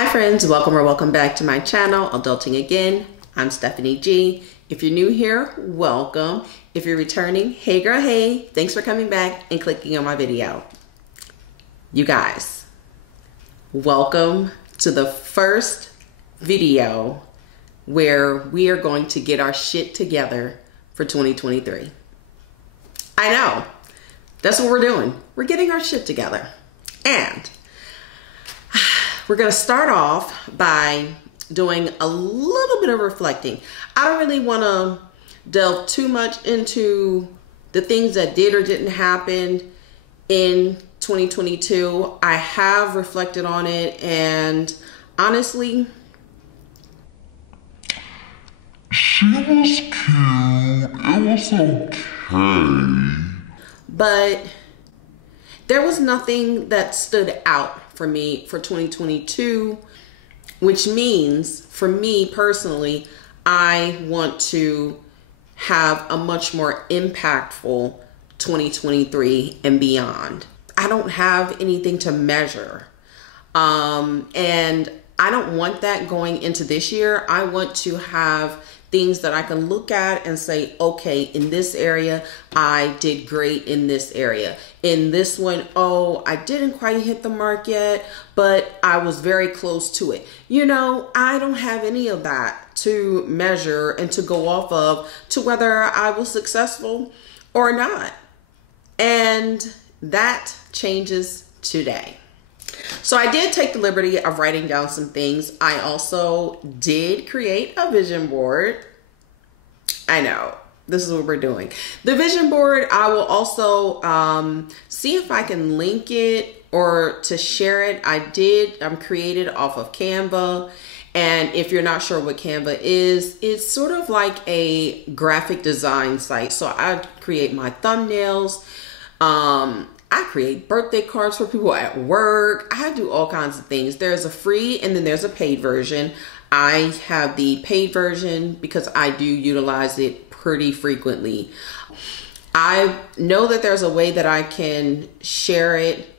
Hi friends, welcome or welcome back to my channel, Adulting Again. I'm Stephanie G. If you're new here, welcome. If you're returning, hey girl, hey. Thanks for coming back and clicking on my video. You guys, welcome to the first video where we are going to get our shit together for 2023. I know, that's what we're doing. We're getting our shit together. And we're gonna start off by doing a little bit of reflecting. I don't really wanna delve too much into the things that did or didn't happen in 2022. I have reflected on it, and honestly, she was cute, it was okay. But there was nothing that stood out for me for 2022, which means for me personally, I want to have a much more impactful 2023 and beyond. I don't have anything to measure. And I don't want that going into this year. I want to have things that I can look at and say, okay, in this area, I did great in this area. In this one, oh, I didn't quite hit the mark yet, but I was very close to it. You know, I don't have any of that to measure and to go off of to whether I was successful or not. And that changes today. So I did take the liberty of writing down some things. I also did create a vision board. I know, this is what we're doing. The vision board, I will also see if I can link it or to share it. I'm created off of Canva. And if you're not sure what Canva is, it's sort of like a graphic design site. So I create my thumbnails. I create birthday cards for people at work. I do all kinds of things. There's a free and then there's a paid version. I have the paid version because I do utilize it pretty frequently. I know that there's a way that I can share it,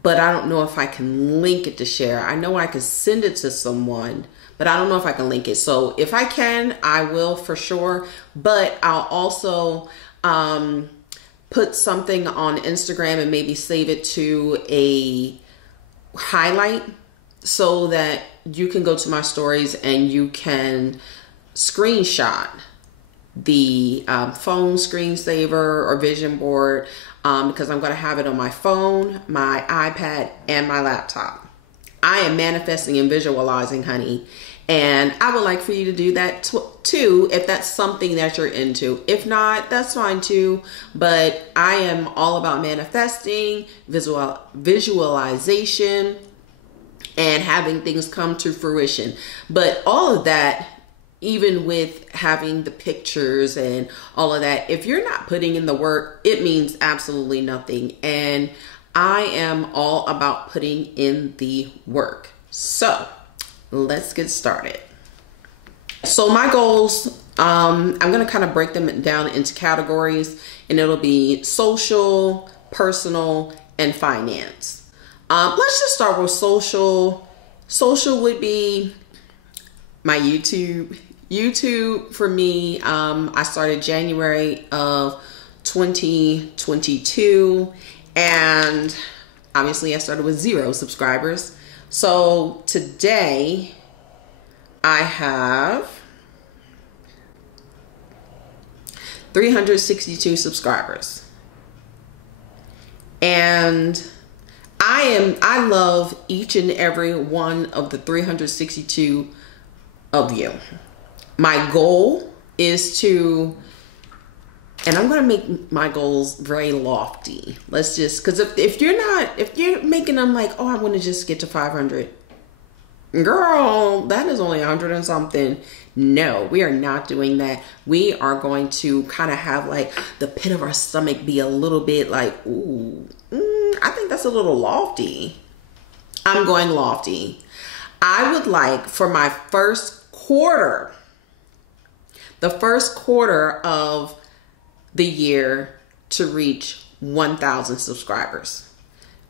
but I don't know if I can link it to share. I know I can send it to someone, but I don't know if I can link it. So if I can, I will for sure. But I'll also put something on Instagram and maybe save it to a highlight so that you can go to my stories and you can screenshot the phone screensaver or vision board because I'm going to have it on my phone, my iPad, and my laptop. I am manifesting and visualizing, honey. And I would like for you to do that too, if that's something that you're into. If not, that's fine too. But I am all about manifesting, visualization, and having things come to fruition. But all of that, even with having the pictures and all of that, if you're not putting in the work, it means absolutely nothing. And I am all about putting in the work. So let's get started. So my goals, I'm going to kind of break them down into categories, and it'll be social, personal, and finance. Let's just start with social. Social would be my YouTube. YouTube for me, I started January of 2022, and obviously I started with 0 subscribers. So today I have 362 subscribers. And I love each and every one of the 362 of you. My goal is to, and I'm going to make my goals very lofty. Let's just, because if you're making them like, oh, I want to just get to 500. Girl, that is only 100 and something. No, we are not doing that. We are going to kind of have like the pit of our stomach be a little bit like, ooh, I think that's a little lofty. I'm going lofty. I would like for my first quarter, the first quarter of the year, to reach 1,000 subscribers.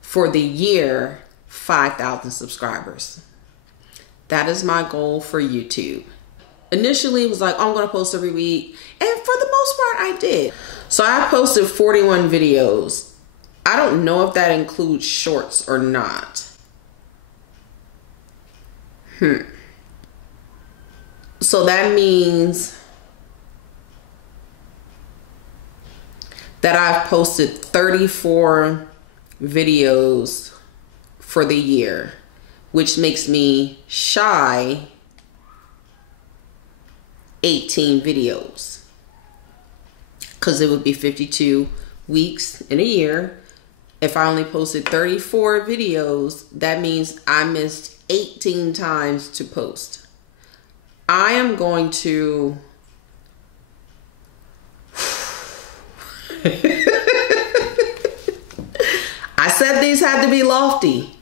For the year, 5,000 subscribers. That is my goal for YouTube. Initially, it was like, oh, I'm going to post every week. And for the most part, I did. So I posted 41 videos. I don't know if that includes shorts or not. So that means that I've posted 34 videos for the year, which makes me shy 18 videos, because it would be 52 weeks in a year. If I only posted 34 videos, that means I missed 18 times to post. I am going to I said these had to be lofty,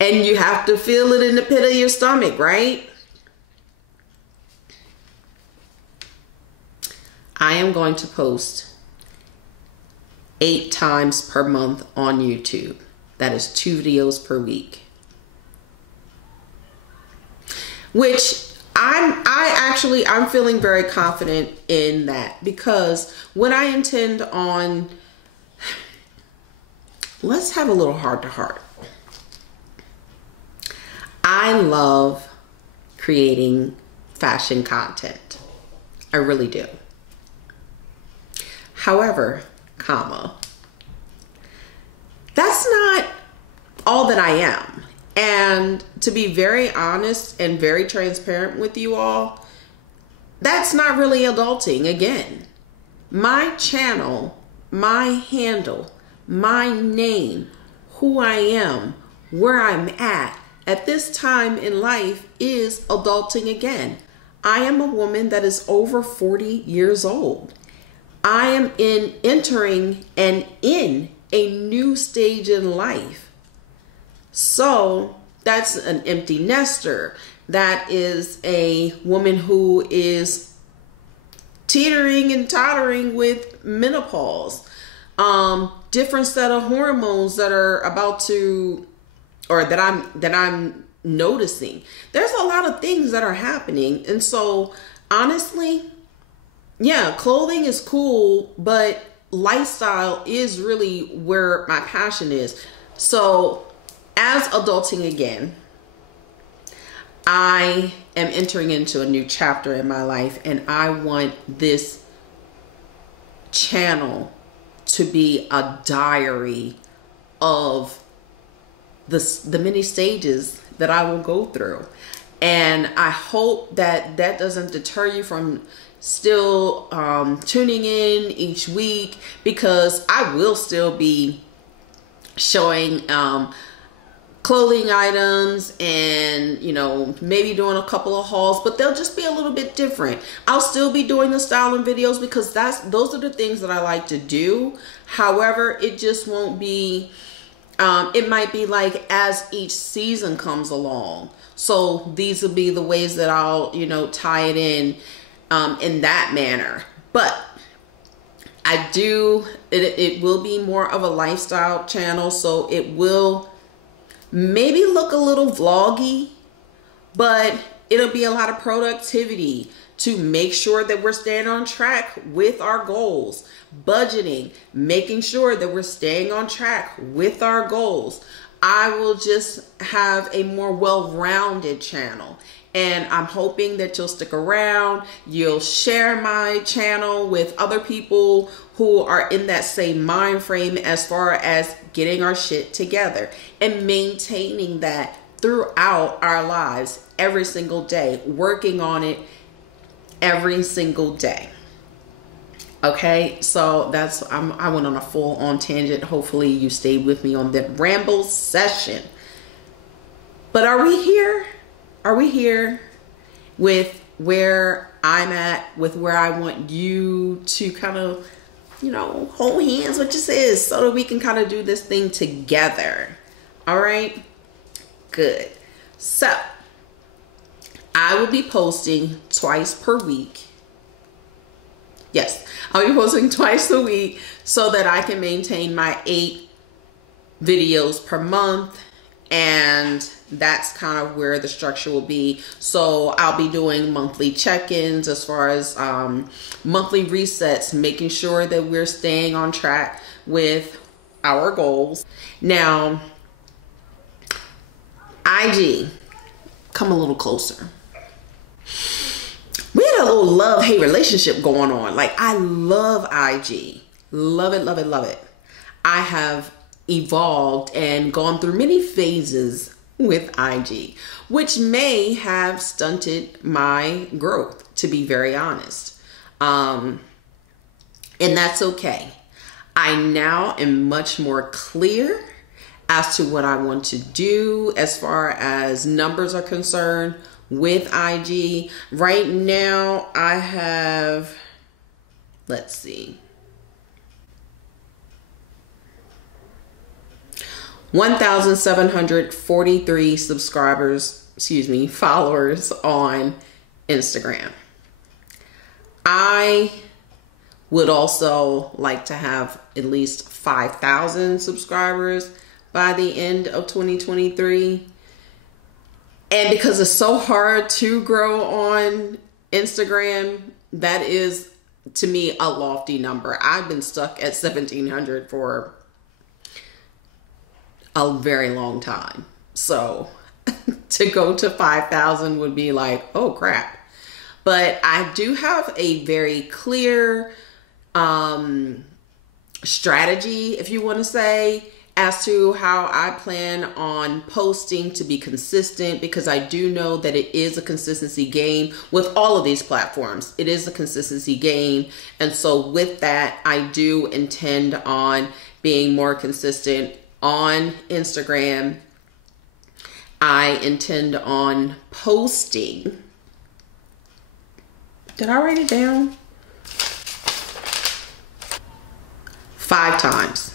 and you have to feel it in the pit of your stomach, right? I am going to post 8 times per month on YouTube. That is 2 videos per week. Which I'm feeling very confident in that, because when I intend on, let's have a little heart to heart. I love creating fashion content. I really do. However, that's not all that I am. And to be very honest and very transparent with you all, that's not really adulting. Again, my channel, my handle, my name, who I am, where I'm at this time in life is adulting again. I am a woman that is over 40 years old. I am entering and in a new stage in life. So that's an empty nester. That is a woman who is teetering and tottering with menopause. Different set of hormones that are about to, or that I'm noticing. There's a lot of things that are happening. And so honestly, yeah, clothing is cool, but lifestyle is really where my passion is. So as adulting again, I am entering into a new chapter in my life, and I want this channel to be a diary of the many stages that I will go through. And I hope that that doesn't deter you from still tuning in each week, because I will still be showing clothing items and, you know, maybe doing a couple of hauls, but they'll just be a little bit different. I'll still be doing the styling videos because those are the things that I like to do. However, it just won't be, it might be like as each season comes along. So these will be the ways that I'll, you know, tie it in that manner. But I do, it will be more of a lifestyle channel, so it will maybe look a little vloggy, but it'll be a lot of productivity to make sure that we're staying on track with our goals, budgeting, making sure that we're staying on track with our goals. I will just have a more well-rounded channel. And I'm hoping that you'll stick around. You'll share my channel with other people who are in that same mind frame as far as getting our shit together and maintaining that throughout our lives every single day, working on it every single day. Okay, so that's, I went on a full on tangent. Hopefully you stayed with me on that ramble session. But are we here? Are we here with where I'm at, with where I want you to kind of, you know, hold hands, what you says, so that we can kind of do this thing together? All right, good. So I will be posting twice per week. Yes, I'll be posting twice a week so that I can maintain my 8 videos per month. And that's kind of where the structure will be. So I'll be doing monthly check-ins as far as monthly resets, making sure that we're staying on track with our goals. Now, IG, come a little closer. We had a little love-hate relationship going on. Like, I love IG. Love it, love it, love it. I have evolved and gone through many phases with IG, which may have stunted my growth, to be very honest. And that's okay. I now am much more clear as to what I want to do as far as numbers are concerned with IG. Right now I have, let's see, 1,743 followers on Instagram. I would also like to have at least 5,000 subscribers by the end of 2023. And because it's so hard to grow on Instagram, that is, to me, a lofty number. I've been stuck at 1,700 for a very long time. So to go to 5,000 would be like, oh crap. But I do have a very clear strategy, if you want to say, as to how I plan on posting to be consistent, because I do know that it is a consistency game with all of these platforms. It is a consistency game. And so with that, I do intend on being more consistent on Instagram. I intend on posting. Did I write it down? 5 times.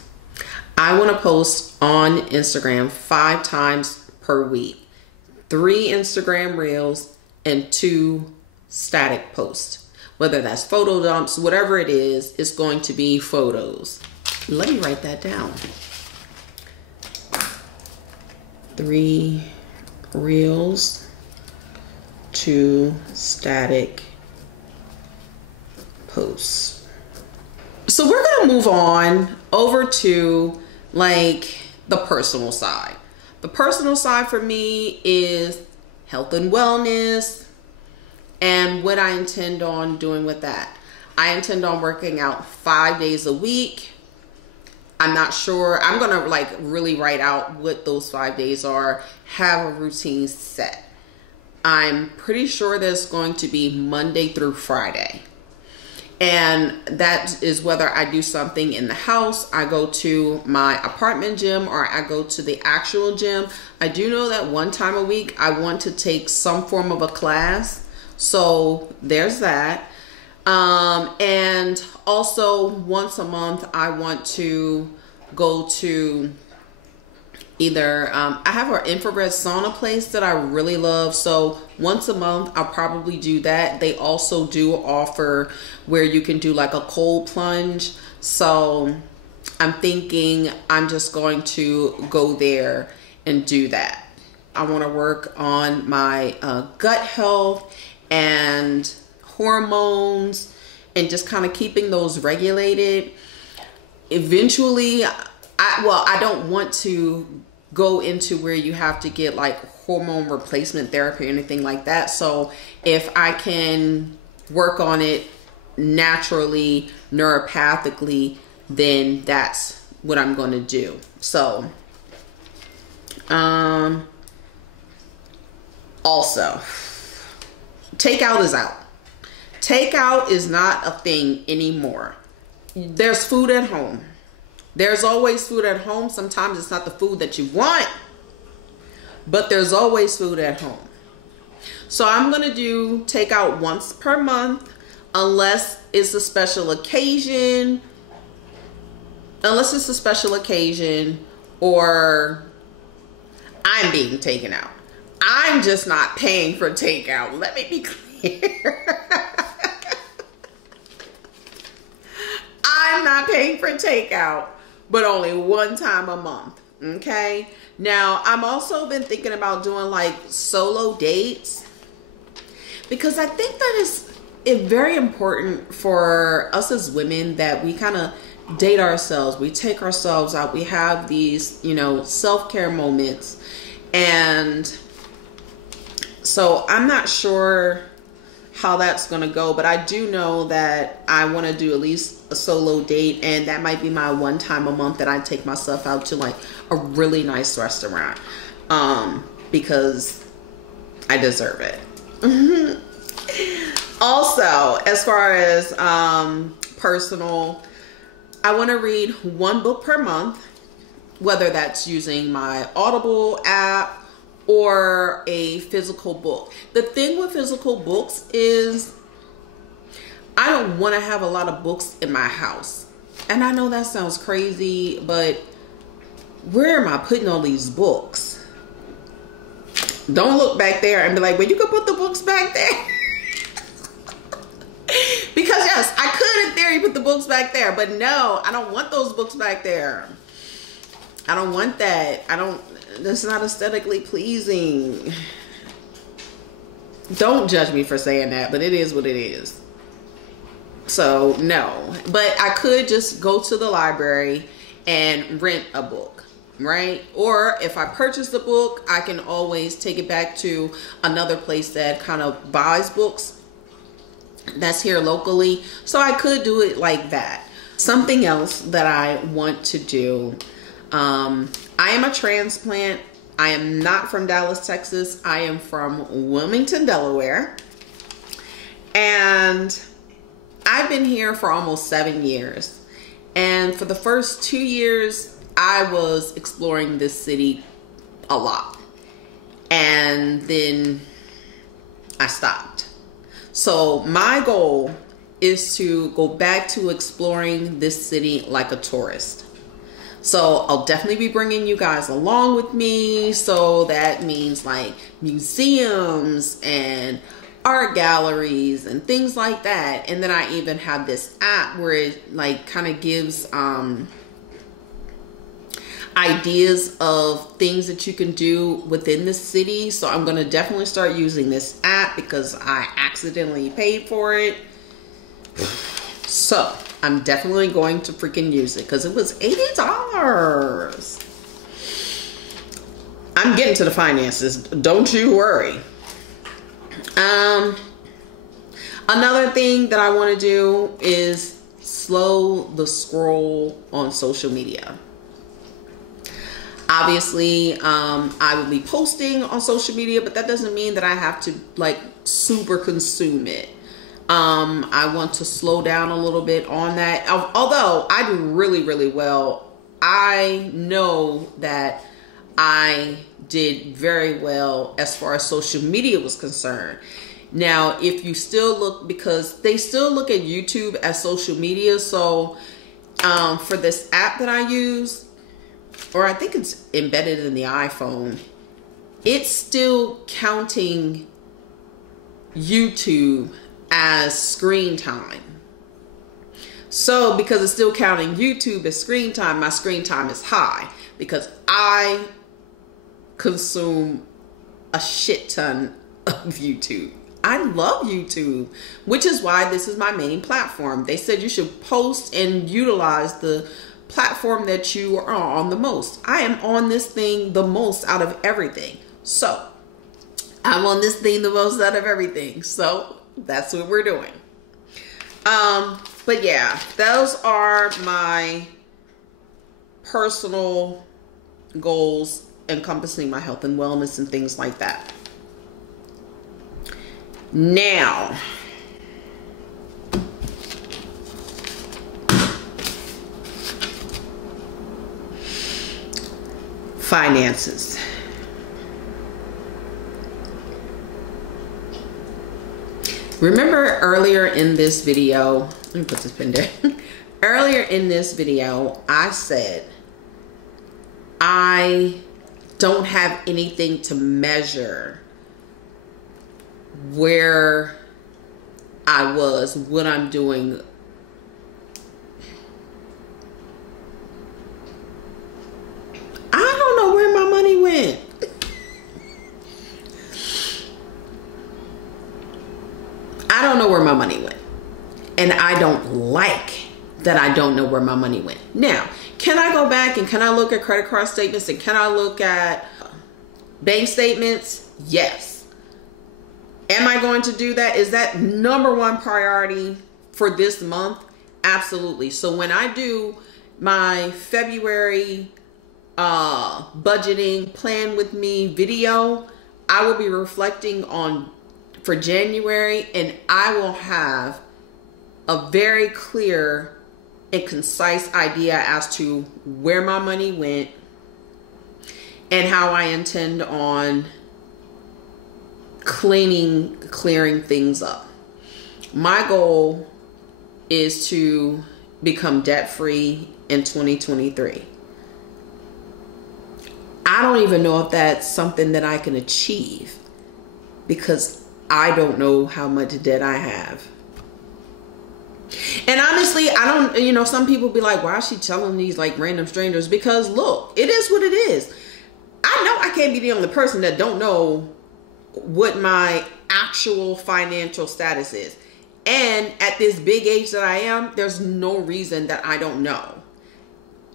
I want to post on Instagram 5 times per week. 3 Instagram reels and 2 static posts. Whether that's photo dumps, whatever it is, it's going to be photos. Let me write that down. 3 reels, 2 static posts. So we're going to move on over to like the personal side. The personal side for me is health and wellness and what I intend on doing with that. I intend on working out 5 days a week. I'm not sure. I'm going to like really write out what those 5 days are, have a routine set. I'm pretty sure there's going to be Monday through Friday. And that is whether I do something in the house, I go to my apartment gym, or I go to the actual gym. I do know that 1 time a week I want to take some form of a class. So there's that. And also once a month I want to go to either, I have an infrared sauna place that I really love. So once a month, I'll probably do that. They also do offer where you can do like a cold plunge. So I'm thinking I'm just going to go there and do that. I want to work on my gut health and hormones and just kind of keeping those regulated. Eventually, I don't want to go into where you have to get like hormone replacement therapy or anything like that. So if I can work on it naturally, neuropathically, then that's what I'm going to do. So, also, takeout is out. Takeout is not a thing anymore. There's food at home. There's always food at home. Sometimes it's not the food that you want, but there's always food at home. So I'm going to do takeout once per month, unless it's a special occasion. Unless it's a special occasion or I'm being taken out. I'm just not paying for takeout. Let me be clear. I'm not paying for takeout, but only 1 time a month. Okay. Now, I'm also been thinking about doing like solo dates, because I think that is very important for us as women, that we kind of date ourselves. We take ourselves out. We have these, you know, self-care moments. And so I'm not sure how that's going to go, but I do know that I want to do at least a solo date, and that might be my one time a month that I take myself out to like a really nice restaurant, because I deserve it. Also, as far as personal, I want to read one book per month, whether that's using my Audible app or a physical book. The thing with physical books is I don't want to have a lot of books in my house. And I know that sounds crazy, but where am I putting all these books? Don't look back there and be like, well, you could put the books back there. Because yes, I could in theory put the books back there, but no, I don't want those books back there. I don't want that. That's not aesthetically pleasing. Don't judge me for saying that, but it is what it is. So no, but I could just go to the library and rent a book, right? Or if I purchase the book, I can always take it back to another place that kind of buys books that's here locally. So I could do it like that. Something else that I want to do, I am a transplant. I am not from Dallas, Texas. I am from Wilmington, Delaware. And I've been here for almost 7 years. And for the first 2 years, I was exploring this city a lot. And then I stopped. So my goal is to go back to exploring this city like a tourist. So I'll definitely be bringing you guys along with me. So that means like museums and art galleries and things like that. And then I even have this app where it like kind of gives ideas of things that you can do within the city. So I'm going to definitely start using this app because I accidentally paid for it. So I'm definitely going to freaking use it because it was $80. I'm getting to the finances. Don't you worry. Another thing that I want to do is slow the scroll on social media. Obviously, I will be posting on social media, but that doesn't mean that I have to like super consume it. I want to slow down a little bit on that. Although I do really, really well. I know that I did very well as far as social media was concerned. Now, if you still look, because they still look at YouTube as social media. So for this app that I use, or I think it's embedded in the iPhone, it's still counting YouTube as screen time. So because it's still counting YouTube as screen time, my screen time is high because I consume a shit ton of YouTube. I love YouTube, which is why this is my main platform. They said you should post and utilize the platform that you are on the most. I am on this thing the most out of everything. So I'm on this thing the most out of everything. So that's what we're doing. But yeah, those are my personal goals encompassing my health and wellness and things like that. Now, finances. Remember earlier in this video, let me put this pen there. Earlier in this video, I said I don't have anything to measure where I was, what I'm doing. I I don't know where my money went. And I don't like that I don't know where my money went. Now, can I go back and can I look at credit card statements and can I look at bank statements? Yes. Am I going to do that? Is that number one priority for this month? Absolutely. So when I do my February budgeting plan with me video, I will be reflecting on for January, and I will have a very clear and concise idea as to where my money went and how I intend on clearing things up. My goal is to become debt free in 2023. I don't even know if that's something that I can achieve because I don't know how much debt I have. And honestly, I don't, you know, some people be like, why is she telling these like random strangers? Because look, it is what it is. I know I can't be the only person that don't know what my actual financial status is. And at this big age that I am, there's no reason that I don't know.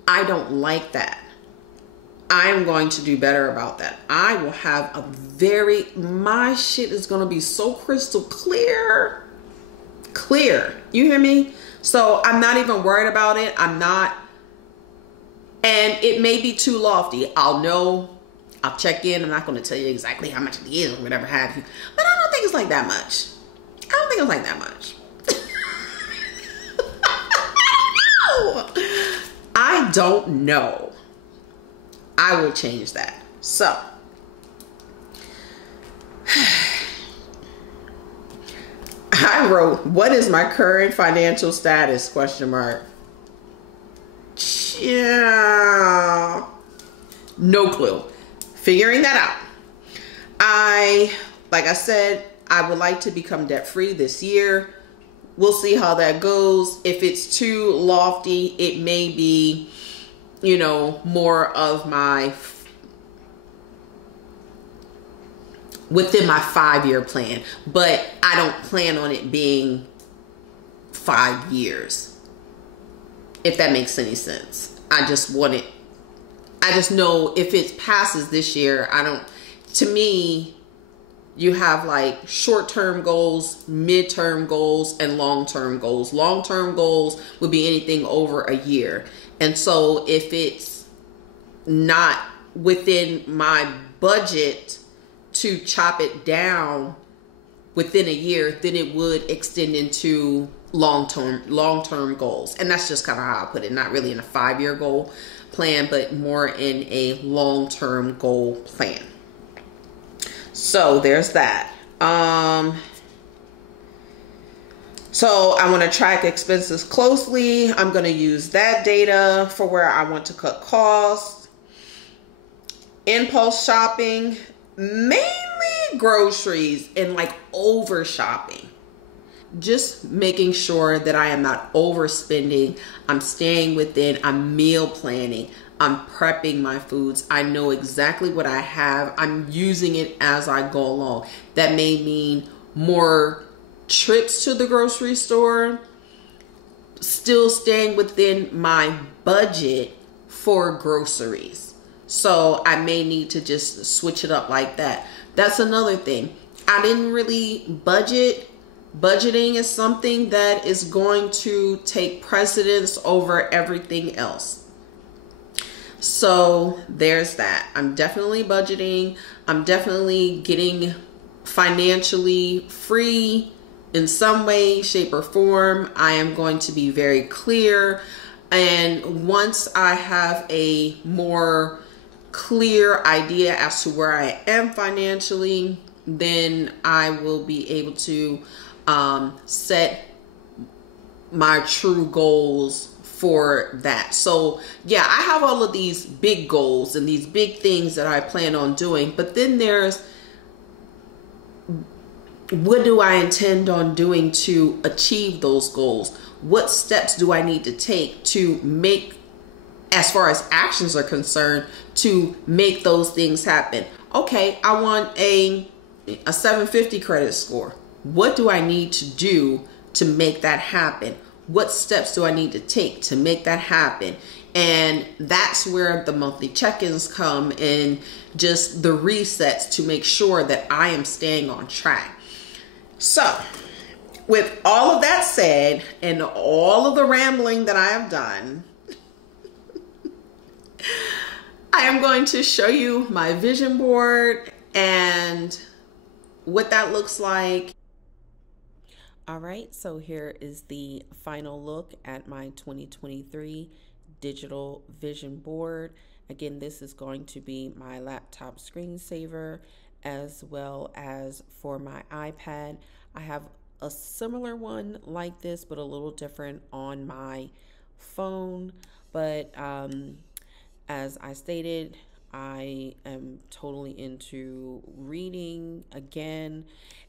I don't like that. I am going to do better about that. I will have my shit is going to be so crystal clear. You hear me? So I'm not even worried about it. I'm not. And it may be too lofty. I'll check in. I'm not going to tell you exactly how much it is or whatever have you. But I don't think it's like that much. I don't know. I will change that. So I wrote, what is my current financial status? Question mark. Yeah. No clue. Figuring that out. Like I said, I would like to become debt free this year. We'll see how that goes. If it's too lofty, it may be, you know, more of within my 5-year plan, but I don't plan on it being 5 years, if that makes any sense. I just know if it passes this year, to me, you have like short-term goals, mid-term goals, and long-term goals. Long-term goals would be anything over a year. And so if it's not within my budget to chop it down within a year, then it would extend into long-term goals. And that's just kind of how I put it. Not really in a 5-year goal plan, but more in a long-term goal plan. So there's that. So I want to track expenses closely. I'm going to use that data for where I want to cut costs. Impulse shopping, mainly groceries and like over shopping. Just making sure that I am not overspending. I'm staying within, I'm meal planning. I'm prepping my foods. I know exactly what I have. I'm using it as I go along. That may mean more trips to the grocery store, still staying within my budget for groceries. So I may need to just switch it up like that. That's another thing. I didn't really budget. Budgeting is something that is going to take precedence over everything else. So there's that. I'm definitely budgeting. I'm definitely getting financially free in some way, shape, or form. I am going to be very clear. And once I have a more clear idea as to where I am financially, then I will be able to set my true goals for that. So yeah, I have all of these big goals and these big things that I plan on doing, but then there's what do I intend on doing to achieve those goals? What steps do I need to take to make, as far as actions are concerned, to make those things happen? Okay, I want a 750 credit score. What do I need to do to make that happen? What steps do I need to take to make that happen? And that's where the monthly check-ins come, and just the resets to make sure that I am staying on track. So with all of that said, and all of the rambling that I have done, I am going to show you my vision board and what that looks like. All right, so here is the final look at my 2023 digital vision board. Again, this is going to be my laptop screensaver as well as for my iPad. I have a similar one like this, but a little different on my phone. But as I stated, I am totally into reading again.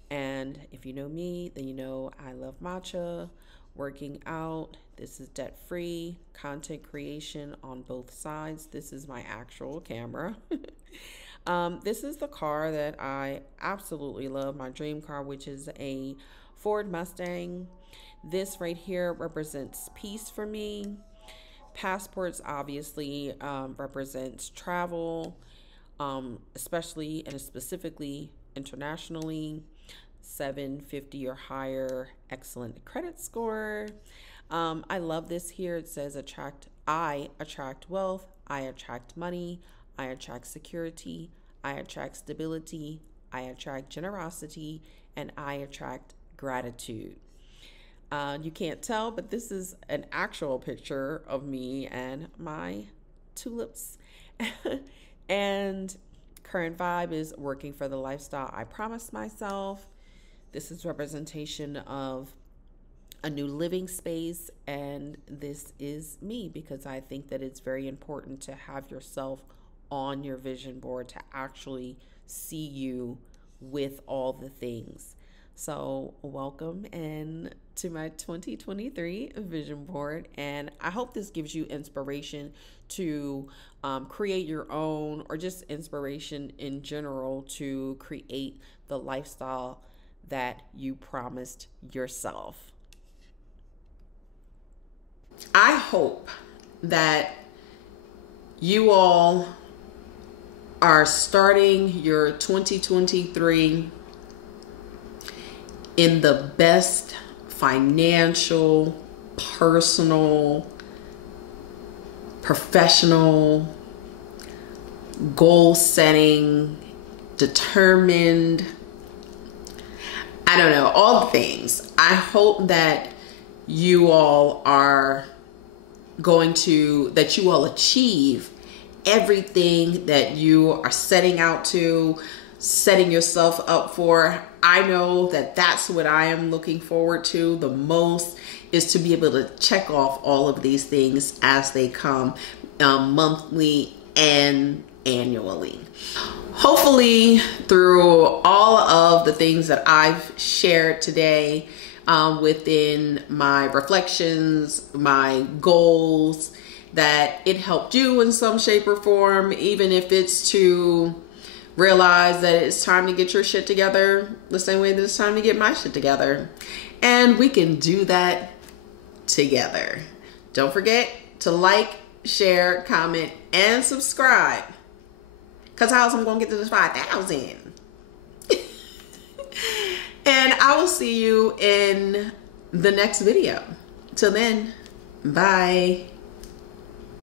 And if you know me, then you know I love matcha, working out. This is debt-free, content creation on both sides. This is my actual camera. This is the car that I absolutely love, my dream car, which is a Ford Mustang. This right here represents peace for me. Passports obviously represents travel, especially and specifically internationally. 750 or higher, excellent credit score. I love this here. It says I attract wealth, I attract money, I attract security, I attract stability, I attract generosity, and I attract gratitude. You can't tell, but this is an actual picture of me and my tulips. And current vibe is working for the lifestyle I promised myself. This is representation of a new living space, and this is me because I think that it's very important to have yourself on your vision board to actually see you with all the things. So welcome in to my 2023 vision board, and I hope this gives you inspiration to create your own, or just inspiration in general to create the lifestyle that you promised yourself. I hope that you all are starting your 2023 in the best financial, personal, professional, goal setting, determined, I don't know, all the things. I hope that you all are that you all achieve everything that you are setting yourself up for. I know that that's what I am looking forward to the most, is to be able to check off all of these things as they come, monthly and annually. Hopefully through all of the things that I've shared today, within my reflections, my goals, that it helped you in some shape or form, even if it's to realize that it's time to get your shit together the same way that it's time to get my shit together. And we can do that together. Don't forget to like, share, comment, and subscribe. Because how else I'm going to get to this 5,000? And I will see you in the next video. Till then, bye.